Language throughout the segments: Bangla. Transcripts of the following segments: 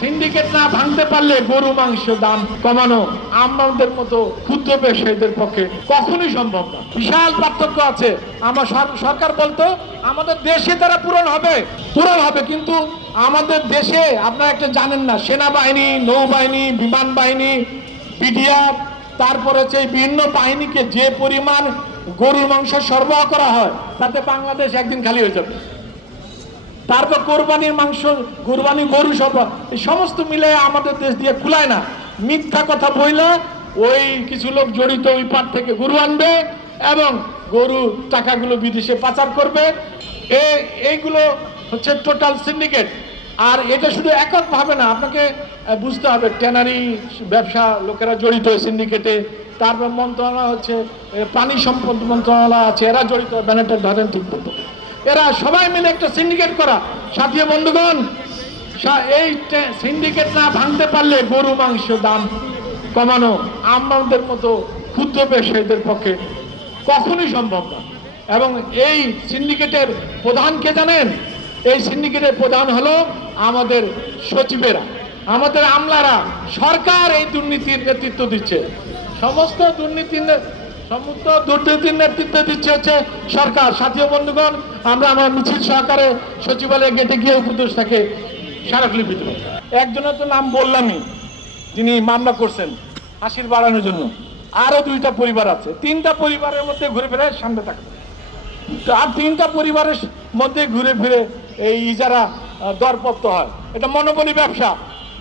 সিন্ডিকেট না ভাঙতে পারলে গরু মাংস দাম কমানো আমাদের মতো ক্ষুদ্র ব্যবসায়ীদের পক্ষে কখনোই সম্ভব না। বিশাল পার্থক্য আছে। আমার সরকার বলতো আমাদের দেশে তারা পূরণ হবে, কিন্তু আমাদের দেশে আপনারা একটা জানেন না, সেনাবাহিনী, নৌবাহিনী, বিমান বাহিনী, বিডিআর, তারপরে হচ্ছে বিভিন্ন বাহিনীকে যে পরিমাণ গরুর মাংস সরবরাহ করা হয় তাতে বাংলাদেশ একদিন খালি হয়ে যাবে। তারপর কোরবানির মাংস, গরু সব এই সমস্ত মিলে আমাদের দেশ দিয়ে কুলায় না। মিথ্যা কথা বইলে ওই কিছু লোক জড়িত ওই পার থেকে গরু আনবে এবং গরু টাকাগুলো বিদেশে পাচার করবে। এইগুলো হচ্ছে টোটাল সিন্ডিকেট। আর এটা শুধু এককভাবে না, আপনাকে বুঝতে হবে ট্যানারি ব্যবসা লোকেরা জড়িত সিন্ডিকেটে। তারপর মন্ত্রণালয় হচ্ছে প্রাণী সম্পদ মন্ত্রণালয় আছে, এরা জড়িত, ব্যানারটা ধরেন ঠিক মতো, এরা সবাই মিলে একটা সিন্ডিকেট করা। সাথী বন্ধুগণ, এই সিন্ডিকেট না ভাঙতে পারলে গরু মাংস দাম কমানো আমাদের মতো ক্ষুদ্র ব্যবসায়ীদের পক্ষে কখনোই সম্ভব না। এবং এই সিন্ডিকেটের প্রধান কে জানেন? এই সিন্ডিকেটের প্রধান হলো আমাদের সচিবেরা, আমাদের আমলারা। সরকার এই দুর্নীতির নেতৃত্ব দিচ্ছে, সমস্ত দুর্নীতির নেতৃত্ব দিচ্ছে হচ্ছে সরকার। সাথী বন্ধুগণ, আমরা আমার মিছিল সহকারে সচিবালয়ে গেটে গিয়ে উপদেষ্টাকে স্মারকলিপি দেব। একজনের তো নাম বললামই, যিনি মামলা করছেন হাসির বাড়ানোর জন্য। আরো 2টা পরিবার আছে, 3টা পরিবারের মধ্যে ঘুরে ফিরে সামনে থাকে, আর 3টা পরিবারের মধ্যে ঘুরে ফিরে এই ইজারা দরপত্র হয়। এটা মনোপলি ব্যবসা।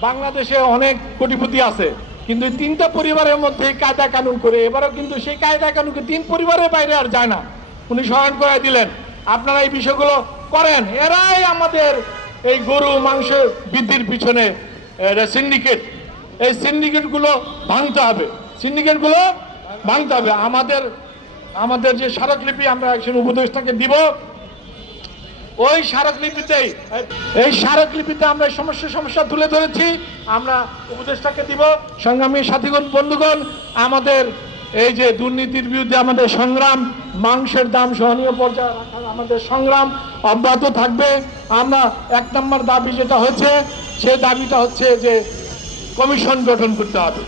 বাংলাদেশে অনেক কোটিপতি আছে, কিন্তু 3টা পরিবারের মধ্যে কায়দা কানুন করে এবারও কিন্তু সেই কায়দা কানুনকে 3 পরিবারের বাইরে আর যায় না। উনি স্মরণ করে দিলেন, আপনারা এই বিষয়গুলো করেন। এরাই আমাদের এই গরু মাংস বৃদ্ধির পিছনে সিন্ডিকেট। এই সিন্ডিকেটগুলো ভাঙতে হবে, আমাদের যে স্মারকলিপি আমরা একজন উপদেষ্টাকে দিব, ওই স্মারকলিপিতে আমরা সমস্যা তুলে ধরেছি, আমরা উপদেষ্টাকে দিব। সংগ্রামী সাথীগণ, বন্ধুগণ, আমাদের এই যে দুর্নীতির বিরুদ্ধে আমাদের সংগ্রাম, মাংসের দাম সহনীয় পর্যায়ে রাখার আমাদের সংগ্রাম অব্যাহত থাকবে। আমরা 1 নম্বর দাবি যেটা হচ্ছে, সেই দাবিটা হচ্ছে যে কমিশন গঠন করতে হবে।